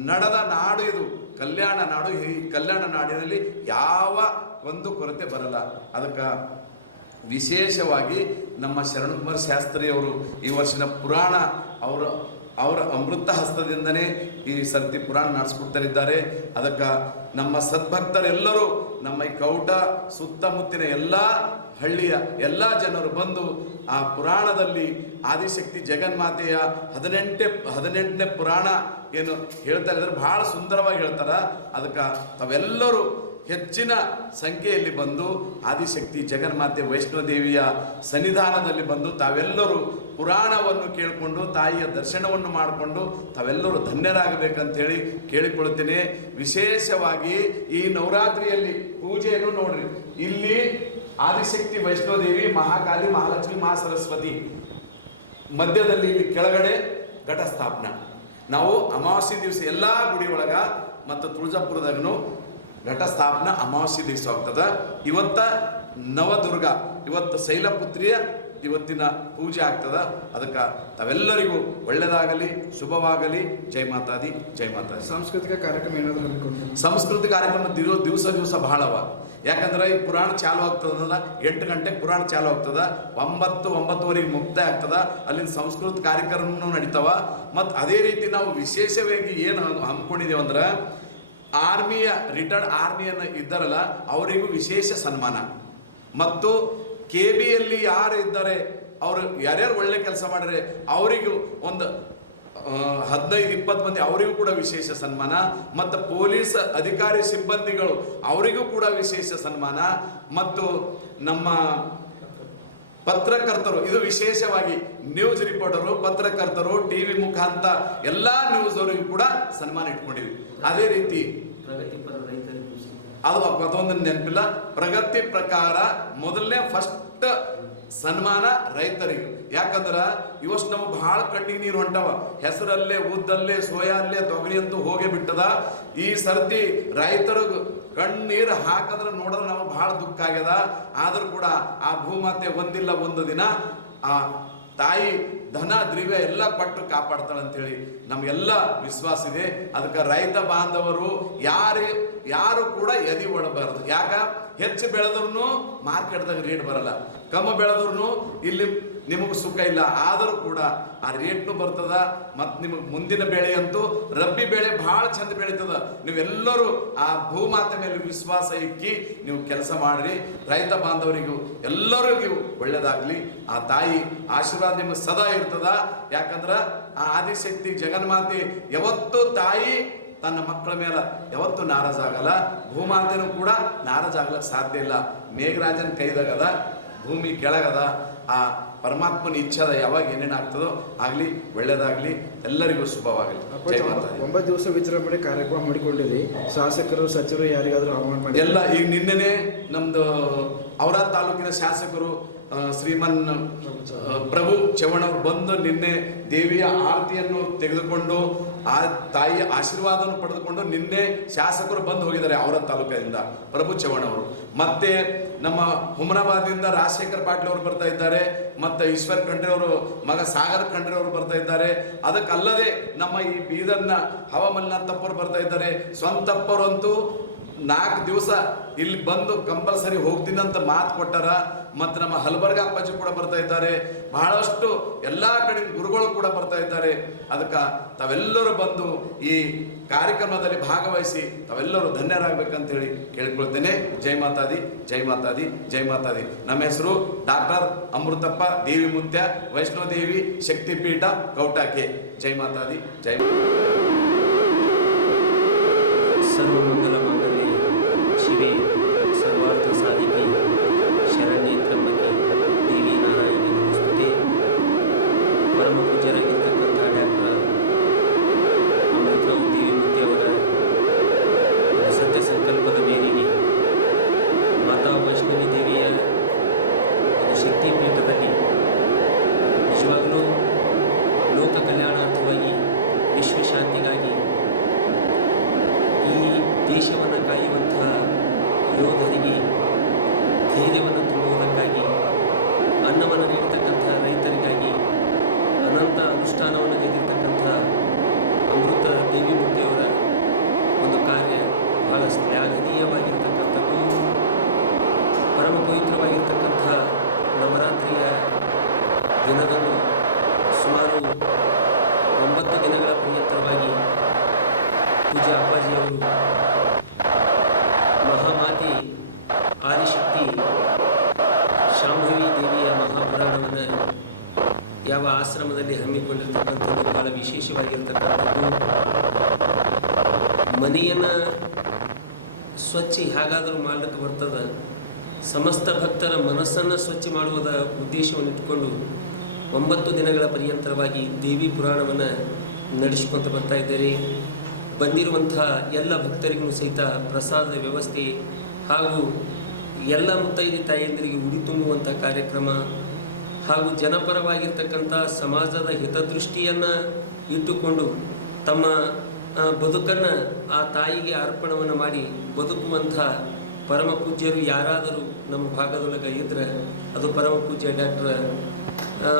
ನಡೆದ ನಾಡು ಇದು. ಕಲ್ಯಾಣ ನಾಡು, ಈ ಕಲ್ಯಾಣ ನಾಡಿನಲ್ಲಿ ಯಾವ ಒಂದು ಕೊರತೆ ಬರಲ್ಲ. ಅದಕ್ಕೆ ವಿಶೇಷವಾಗಿ ನಮ್ಮ ಶರಣಕುಮಾರ ಶಾಸ್ತ್ರಿಯವರು ಈ ವರ್ಷದ ಪುರಾಣ ಅವರ ಅವರ ಅಮೃತ ಹಸ್ತದಿಂದನೇ ಈ ಸರ್ತಿ ಪುರಾಣ ನಡೆಸ್ಕೊಡ್ತಾರಿದ್ದಾರೆ. ಅದಕ್ಕೆ ನಮ್ಮ ಸದ್ಭಕ್ತರೆಲ್ಲರೂ ನಮ್ಮ ಈ ಕೌಟ ಸುತ್ತಮುತ್ತಿನ ಎಲ್ಲ ಹಳ್ಳಿಯ ಎಲ್ಲ ಜನರು ಬಂದು ಆ ಪುರಾಣದಲ್ಲಿ ಆದಿಶಕ್ತಿ ಜಗನ್ಮಾತೆಯ ಹದಿನೆಂಟೇ, ಹದಿನೆಂಟನೇ ಪುರಾಣ ಏನು ಹೇಳ್ತಾ ಇದ್ದಾರೆ ಬಹಳ ಸುಂದರವಾಗಿ ಹೇಳ್ತಾರ. ಅದಕ್ಕೆ ತಾವೆಲ್ಲರೂ ಹೆಚ್ಚಿನ ಸಂಖ್ಯೆಯಲ್ಲಿ ಬಂದು ಆದಿಶಕ್ತಿ ಜಗನ್ಮಾತೆ ವೈಷ್ಣೋದೇವಿಯ ಸನ್ನಿಧಾನದಲ್ಲಿ ಬಂದು ತಾವೆಲ್ಲರೂ ಪುರಾಣವನ್ನು ಕೇಳಿಕೊಂಡು, ತಾಯಿಯ ದರ್ಶನವನ್ನು ಮಾಡಿಕೊಂಡು ತಾವೆಲ್ಲರೂ ಧನ್ಯರಾಗಬೇಕಂತೇಳಿ ಕೇಳಿಕೊಳ್ಳುತ್ತೇನೆ. ವಿಶೇಷವಾಗಿ ಈ ನವರಾತ್ರಿಯಲ್ಲಿ ಪೂಜೆಯನ್ನು ನೋಡ್ರಿ. ಇಲ್ಲಿ ಆದಿಶಕ್ತಿ ವೈಷ್ಣೋದೇವಿ ಮಹಾಕಾಲಿ ಮಹಾಲಕ್ಷ್ಮಿ ಮಹಾ ಸರಸ್ವತಿ ಮಧ್ಯದಲ್ಲಿ ಇಲ್ಲಿ ಕೆಳಗಡೆ ಘಟಸ್ಥಾಪನ. ನಾವು ಅಮಾವಾಸ್ಯ ದಿವಸ ಎಲ್ಲ ಗುಡಿ ಒಳಗ ಮತ್ತು ತುಳಜಾಪುರದಾಗನು ಘಟಸ್ಥಾಪನ ಅಮಾವಾಸ್ಯ ದಿವಸ ಆಗ್ತದ. ಇವತ್ತ ನವದುರ್ಗ ಇವತ್ತು ಶೈಲಪುತ್ರಿಯ ಇವತ್ತಿನ ಪೂಜೆ ಆಗ್ತದ. ಅದಕ್ಕೆ ತಾವೆಲ್ಲರಿಗೂ ಒಳ್ಳೆಯದಾಗಲಿ ಶುಭವಾಗಲಿ. ಜೈ ಮಾತಾದಿ ಜೈ ಮಾತಾದಿ. ಸಾಂಸ್ಕೃತಿಕ ಕಾರ್ಯಕ್ರಮ ಏನಾದರೂ ಸಾಂಸ್ಕೃತಿಕ ಸಂಸ್ಕೃತಿ ಕಾರ್ಯಕ್ರಮ ದಿವ ದಿವಸ ದಿವಸ ಬಹಳವ. ಯಾಕಂದ್ರೆ ಈ ಪುರಾಣ ಚಾಲು ಆಗ್ತದಲ್ಲ, ಎಂಟು ಗಂಟೆಗೆ ಪುರಾಣ ಚಾಲು ಆಗ್ತದ, ಒಂಬತ್ತು, ಒಂಬತ್ತುವರೆಗೆ ಮುಕ್ತಾಯ ಆಗ್ತದ, ಅಲ್ಲಿನ ಸಂಸ್ಕೃತ ಕಾರ್ಯಕ್ರಮನೂ ನಡೀತಾವ. ಮತ್ತು ಅದೇ ರೀತಿ ನಾವು ವಿಶೇಷವಾಗಿ ಏನು ಹಮ್ಮಿಕೊಂಡಿದ್ದೇವೆ ಅಂದ್ರೆ, ಆರ್ಮಿಯ, ರಿಟೈರ್ಡ್ ಆರ್ಮಿಯನ್ನು ಇದ್ದಾರಲ್ಲ, ಅವರಿಗೂ ವಿಶೇಷ ಸನ್ಮಾನ. ಮತ್ತು ಕೆ ಬಿಯಲ್ಲಿ ಯಾರು ಇದ್ದಾರೆ, ಅವರು ಯಾರ್ಯಾರು ಒಳ್ಳೆ ಕೆಲಸ ಮಾಡಿದ್ರೆ, ಅವರಿಗೂ ಒಂದು ಹದಿನೈದು ಇಪ್ಪತ್ತು ಮಂದಿ ಅವರಿಗೂ ಕೂಡ ವಿಶೇಷ ಸನ್ಮಾನ. ಮತ್ತು ಪೊಲೀಸ್ ಅಧಿಕಾರಿ ಸಿಬ್ಬಂದಿಗಳು ಅವರಿಗೂ ಕೂಡ ವಿಶೇಷ ಸನ್ಮಾನ. ಮತ್ತು ನಮ್ಮ ಪತ್ರಕರ್ತರು ಇದು ವಿಶೇಷವಾಗಿ ನ್ಯೂಸ್ ರಿಪೋರ್ಟರು ಪತ್ರಕರ್ತರು ಟಿವಿ ಮುಖಾಂತ ಎಲ್ಲ ನ್ಯೂಸ್ ಅವರಿಗೂ ಕೂಡ ಸನ್ಮಾನ ಇಟ್ಕೊಂಡಿವಿ ಅದೇ ರೀತಿ ಅದು ಅದೊಂದು ನೆನಪಿಲ್ಲ. ಪ್ರಗತಿ ಪ್ರಕಾರ ಮೊದಲನೇ ಫಸ್ಟ್ ಸನ್ಮಾನ ರೈತರಿಗೆ. ಯಾಕಂದ್ರ ಇವಷ್ಟು ನಮ್ಗೆ ಬಹಳ ಕಣ್ಣಿಗೆ ನೀರು ಹೊಂಟವ. ಹೆಸರಲ್ಲೇ ಉದ್ದಲ್ಲೇ ಸೋಯಲ್ಲೇ, ತೊಗರಿ ಅಂತೂ ಹೋಗೇ ಬಿಟ್ಟದ. ಈ ಸರ್ತಿ ರೈತರು ಕಣ್ಣೀರು ಹಾಕದ್ರ ನೋಡಿದ್ರೆ ನಮಗೆ ಬಹಳ ದುಃಖ ಆಗ್ಯದ. ಆದರೂ ಕೂಡ ಆ ಭೂಮಾತೆ ಒಂದಿಲ್ಲ ಒಂದು ದಿನ ಆ ತಾಯಿ ಧನ, ದ್ರವ್ಯ ಎಲ್ಲ ಪಟ್ಟು ಕಾಪಾಡ್ತಾಳೆ ಅಂತೇಳಿ ನಮ್ಗೆಲ್ಲ ವಿಶ್ವಾಸ ಇದೆ. ಅದಕ್ಕೆ ರೈತ ಬಾಂಧವರು ಯಾರು ಯಾರು ಕೂಡ ಎದಿ ಒಡಬಾರದು ಯಾಕ? ಹೆಚ್ಚು ಬೆಳೆದ್ರು ಮಾರ್ಕೆಟ್ದಾಗ ರೇಟ್ ಬರಲ್ಲ. ಕಮ್ಮ ಬೆಳೆದ್ರು ಇಲ್ಲಿ ನಿಮಗೆ ಸುಖ ಇಲ್ಲ, ಆದರೂ ಕೂಡ ಆ ರೇಟ್ನು ಬರ್ತದ, ಮತ್ತು ನಿಮಗೆ ಮುಂದಿನ ಬೆಳೆ ಅಂತೂ ರಬ್ಬಿ ಬೆಳೆ ಭಾಳ ಚಂದ ಬೆಳೀತದ. ನೀವೆಲ್ಲರೂ ಆ ಭೂಮಾತೆ ಮೇಲೆ ವಿಶ್ವಾಸ ಇಕ್ಕಿ ನೀವು ಕೆಲಸ ಮಾಡ್ರಿ, ರೈತ ಬಾಂಧವರಿಗೂ ಎಲ್ಲರಿಗೂ ಒಳ್ಳೇದಾಗ್ಲಿ. ಆ ತಾಯಿ ಆಶೀರ್ವಾದ ನಿಮಗೆ ಸದಾ ಇರ್ತದ. ಯಾಕಂದ್ರೆ ಆ ಆದಿಶಕ್ತಿ ಜಗನ್ಮಾತೆ ಯಾವತ್ತೂ ತಾಯಿ ತನ್ನ ಮಕ್ಕಳ ಮೇಲೆ ಯಾವತ್ತೂ ನಾರಾಜಾಗಲ್ಲ ಭೂಮಾತೆನೂ ಕೂಡ ನಾರಾಜಾಗಲಿಕ್ಕೆ ಸಾಧ್ಯ ಇಲ್ಲ. ಮೇಘರಾಜನ ಕೈದಾಗದ, ಭೂಮಿ ಕೆಳಗದ, ಆ ಪರಮಾತ್ಮನ ಇಚ್ಛಾದ ಯಾವಾಗ ಏನೇನಾಗ್ತದೋ ಆಗಲಿ ಒಳ್ಳೇದಾಗ್ಲಿ ಎಲ್ಲರಿಗೂ ಶುಭವಾಗಲಿ. ಒಂಬತ್ತು ದಿವಸ ವಿಜೃಂಭಣೆ ಕಾರ್ಯಕ್ರಮ ಮಾಡಿಕೊಂಡಿರಿ. ಶಾಸಕರು ಸಚಿವರು ಯಾರಿಗಾದರೂ ಆಹ್ವಾನ ಮಾಡಿ. ಎಲ್ಲ ಈಗ ನಿನ್ನೆನೆ ನಮ್ದು ಅವರ ತಾಲೂಕಿನ ಶಾಸಕರು ಶ್ರೀಮನ್ ಪ್ರಭು ಚವಣ ಅವರು ಬಂದು ನಿನ್ನೆ ದೇವಿಯ ಆರತಿಯನ್ನು ತೆಗೆದುಕೊಂಡು ಆ ತಾಯಿಯ ಆಶೀರ್ವಾದವನ್ನು ಪಡೆದುಕೊಂಡು ನಿನ್ನೆ ಶಾಸಕರು ಬಂದು ಹೋಗಿದ್ದಾರೆ ಅವರ ತಾಲೂಕಿನಿಂದ, ಪ್ರಭು ಚವಣ ಅವರು. ಮತ್ತೆ ನಮ್ಮ ಹುಮನಾಬಾದಿಂದ ರಾಜಶೇಖರ್ ಪಾಟೀಲ್ ಅವರು ಬರ್ತಾ ಇದ್ದಾರೆ, ಮತ್ತೆ ಈಶ್ವರ್ ಖಂಡ್ರೆ ಅವರು, ಮಗ ಸಾಗರ್ ಖಂಡ್ರೆ ಅವರು ಬರ್ತಾ ಇದ್ದಾರೆ. ಅದಕ್ಕಲ್ಲದೆ ನಮ್ಮ ಈ ಬೀದರ್ನ ಹವಮಲ್ನಾಥಪ್ಪರು ಬರ್ತಾ ಇದ್ದಾರೆ. ಸ್ವಂತಪ್ಪರಂತೂ ನಾಲ್ಕು ದಿವಸ ಇಲ್ಲಿ ಬಂದು ಕಂಪಲ್ಸರಿ ಹೋಗ್ತೀನಿ ಅಂತ ಮಾತು ಕೊಟ್ಟಾರ. ಮತ್ತು ನಮ್ಮ ಹಲಬರ್ಗ ಅಪ್ಪಾಜಿ ಕೂಡ ಬರ್ತಾ ಇದ್ದಾರೆ. ಬಹಳಷ್ಟು ಎಲ್ಲ ಕಡೆ ಗುರುಗಳು ಕೂಡ ಬರ್ತಾ ಇದ್ದಾರೆ. ಅದಕ್ಕೆ ತಾವೆಲ್ಲರೂ ಬಂದು ಈ ಕಾರ್ಯಕ್ರಮದಲ್ಲಿ ಭಾಗವಹಿಸಿ ತಾವೆಲ್ಲರೂ ಧನ್ಯರಾಗಬೇಕಂತ ಹೇಳಿ ಕೇಳ್ಕೊಳ್ತೇನೆ. ಜೈ ಮಾತಾದಿ ಜೈ ಮಾತಾದಿ ಜೈ ಮಾತಾದಿ. ನಮ್ಮ ಹೆಸರು ಡಾಕ್ಟರ್ ಅಮೃತಪ್ಪ ದೇವಿ ಮುತ್ಯ ವೈಷ್ಣೋದೇವಿ ಶಕ್ತಿಪೀಠ, ಕೌಟಾಕೆ. ಜೈ ಮಾತಾದಿ, ಜೈ ಸರ್ವಮಂಗಲ ವಿಶೇಷವಾಗಿರ್ತಕ್ಕಂಥದ್ದು ಮನೆಯನ್ನು ಸ್ವಚ್ಛ ಹೇಗಾದರೂ ಮಾಡಲಿಕ್ಕೆ ಬರ್ತದ. ಸಮಸ್ತ ಭಕ್ತರ ಮನಸ್ಸನ್ನು ಸ್ವಚ್ಛ ಮಾಡುವುದ ಉದ್ದೇಶವನ್ನು ಇಟ್ಟುಕೊಂಡು ಒಂಬತ್ತು ದಿನಗಳ ಪರ್ಯಂತರವಾಗಿ ದೇವಿ ಪುರಾಣವನ್ನು ನಡೆಸ್ಕೊತ ಬರ್ತಾ ಇದ್ದಾರೆ ಬಂದಿರುವಂತಹ ಎಲ್ಲ ಭಕ್ತರಿಗೂ ಸಹಿತ ಪ್ರಸಾದದ ವ್ಯವಸ್ಥೆ ಹಾಗೂ ಎಲ್ಲ ಮುತ್ತೈದೆ ತಾಯಿಯಂದರಿಗೆ ಉಡಿ ತುಂಬುವಂಥ ಕಾರ್ಯಕ್ರಮ ಹಾಗೂ ಜನಪರವಾಗಿರ್ತಕ್ಕಂಥ ಸಮಾಜದ ಹಿತದೃಷ್ಟಿಯನ್ನು ಇಟ್ಟುಕೊಂಡು ತಮ್ಮ ಬದುಕನ್ನು ಆ ತಾಯಿಗೆ ಅರ್ಪಣವನ್ನು ಮಾಡಿ ಬದುಕುವಂಥ ಪರಮ ಪೂಜ್ಯರು ಯಾರಾದರೂ ನಮ್ಮ ಭಾಗದೊಳಗೆ ಇದ್ದರೆ ಅದು ಪರಮ ಪೂಜ್ಯ ಡಾಕ್ಟರ್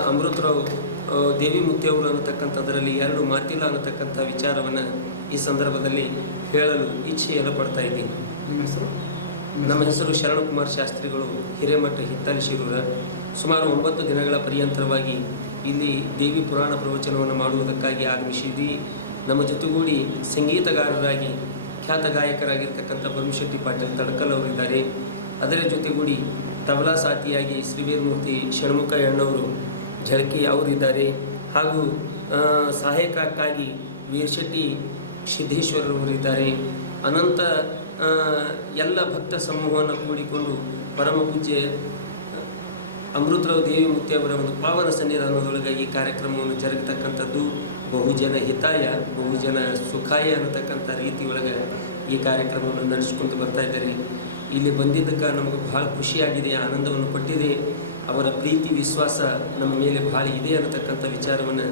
ಅಮೃತರಾವ್ ದೇವಿ ಮುತ್ತಿಯವರು ಅನ್ನತಕ್ಕಂಥದ್ರಲ್ಲಿ ಎರಡು ಮಾತಿಲ್ಲ ಅನ್ನತಕ್ಕಂಥ ವಿಚಾರವನ್ನು ಈ ಸಂದರ್ಭದಲ್ಲಿ ಹೇಳಲು ಇಚ್ಛೆಯನ್ನು ಪಡ್ತಾ ಇದ್ದೀನಿ. ನಮ್ಮ ಹೆಸರು ಶರಣಕುಮಾರ್ ಶಾಸ್ತ್ರಿಗಳು ಹಿರೇಮಠ ಹಿತ್ತಲ್ ಶಿರೂರ. ಸುಮಾರು ಒಂಬತ್ತು ದಿನಗಳ ಪರ್ಯಂತರವಾಗಿ ಇಲ್ಲಿ ದೇವಿ ಪುರಾಣ ಪ್ರವಚನವನ್ನು ಮಾಡುವುದಕ್ಕಾಗಿ ಆಗಮಿಸಿದ್ವಿ ನಮ್ಮ ಜೊತೆಗೂಡಿ ಸಂಗೀತಗಾರರಾಗಿ ಖ್ಯಾತ ಗಾಯಕರಾಗಿರ್ತಕ್ಕಂಥ ಪರಮಶೆಟ್ಟಿ ಪಾಟೀಲ್ ತಡ್ಕಲ್ ಅವರಿದ್ದಾರೆ. ಅದರ ಜೊತೆಗೂಡಿ ತಬಲಾ ಸಾಥಿಯಾಗಿ ಶ್ರೀವೇರ್ಮೂರ್ತಿ ಷಣ್ಮುಖ ಎಣ್ಣವರು ಝಳಕಿ ಅವರಿದ್ದಾರೆ. ಹಾಗೂ ಸಹಾಯಕಕ್ಕಾಗಿ ವೀರಶೆಟ್ಟಿ ಸಿದ್ದೇಶ್ವರರವರಿದ್ದಾರೆ. ಅನಂತ ಎಲ್ಲ ಭಕ್ತ ಸಮೂಹವನ್ನು ಕೂಡಿಕೊಂಡು ಪರಮ ಪೂಜ್ಯ ಅಮೃತರಾವ್ ದೇವಿ ಮುತ್ತಿ ಅವರ ಒಂದು ಪಾವನ ಸನ್ನಿಧಾನದೊಳಗೆ ಈ ಕಾರ್ಯಕ್ರಮವನ್ನು ಜರುಗತಕ್ಕಂಥದ್ದು ಬಹುಜನ ಹಿತಾಯ, ಬಹುಜನ ಸುಖಾಯ ಅನ್ನತಕ್ಕಂಥ ರೀತಿಯೊಳಗೆ ಈ ಕಾರ್ಯಕ್ರಮವನ್ನು ನಡೆಸ್ಕೊಂಡು ಬರ್ತಾ ಇದ್ದಾರೆ. ಇಲ್ಲಿ ಬಂದಿದ್ದಕ್ಕೆ ನಮಗೆ ಬಹಳ ಖುಷಿಯಾಗಿದೆ, ಆನಂದವನ್ನು ಕೊಟ್ಟಿದೆ. ಅವರ ಪ್ರೀತಿ, ವಿಶ್ವಾಸ ನಮ್ಮ ಮೇಲೆ ಭಾಳ ಇದೆ ಅನ್ನತಕ್ಕಂಥ ವಿಚಾರವನ್ನು